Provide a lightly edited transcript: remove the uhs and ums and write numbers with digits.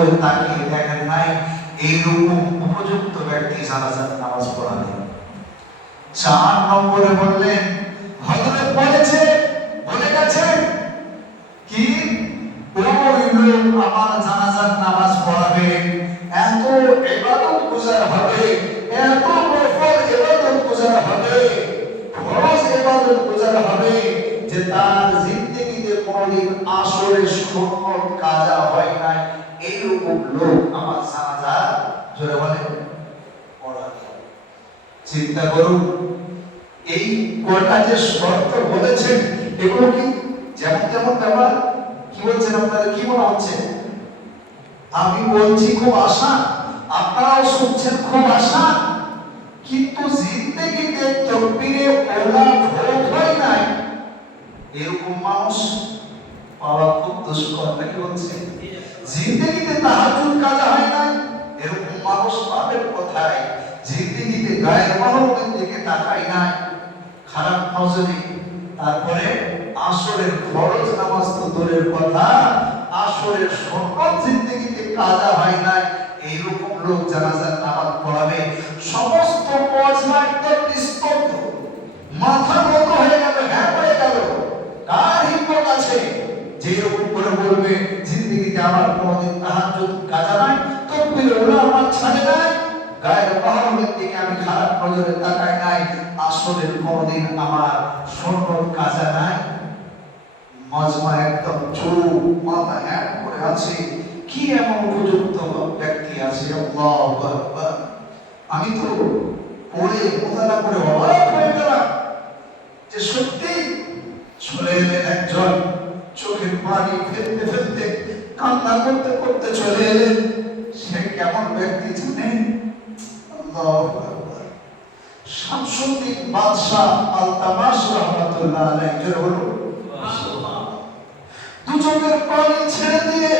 নজরে তাকিয়ে দেখেন নাই এইরকম উপযুক্ত ব্যক্তি জানাজার নামাজ পড়াবে। 4 নম্বরে বললেন, হযরত বলে গেছে কি ওই লোক আমার জানাজার নামাজ পড়াবে, এত ইবাদত গুজার হবে, এত নফল ইবাদত গুজার হবে, ফরজ ইবাদত গুজার হবে যে তার জিন্দেগিতে কোনোদিন আসরে সুন্নত কাজা হয় নাই। এইরকম লোক আমার জানাজা জোরে বলে পড়াবে। চিন্তা করুন, এই কয়টা যে শর্ত বলেছেন এগুলো কি যেমন যেমন ব্যাপার? কি বলছেন আপনারা, কি মনে হচ্ছে? আমি বলছি খুব আসান, আপনারাও শুনছেন খুব আসান, কিন্তু জিন্দেগিতে তাকবীরে ওলা ভোগ হয় নাই এরকম মানুষ পাওয়া খুব দুষ্কর। নাকি বলছে? জিন্দেগিতে তাহাজ্জুদ কাজা হয় নাই এরকম মানুষ পাবেন কোথায়? জিন্দেগিতে গায়ের মাহবুবের দিকে তাকাই নাই, খারাপ নজরে, তারপরে আসরের ফরজ নামাজ তো দূরের কথা, আসরের সুন্নত জিন্দেগিতে কাজা হয় নাই, এইরকম লোক জানাজার নামাজ পড়াবে। সমস্ত মজমা একদম নিস্তব্ধ, মাথা নত হয়ে গেল, হ্যাঁ হয়ে গেল। কার হিম্মত আছে যে এরকম করে বলবে জিন্দেগিতে আমার কোনোদিন তাহাজ্জুদ কাজা নাই, তাকবীরে ওলা আমার ছাড়ে নাই, গায়ের মাহবুবের দিকে আমি খারাপ নজরে তাকাই নাই, আসরের কোনোদিন আমার সুন্নত কাজা নাই। মজমা একদম চুপ, মাথা হ্যাঁ করে আছে। কি এমন উপযুক্ত ব্যক্তি আছে? আল্লাহু আকবার। আমি তো পড়ে মোতালা করে অবাক হয়ে গেলাম যে সত্যি চলে এলেন একজন, চোখের পানি ফেলতে ফেলতে, কান্না করতে করতে চলে এলেন। সে কেমন ব্যক্তি জানেন? আল্লাহু আকবার। শামসুদ্দিন বাদশাহ আলতামাশ রাহমাতুল্লাহ আলাইহি বলুন, দু চোখের পানি ছেড়ে দিয়ে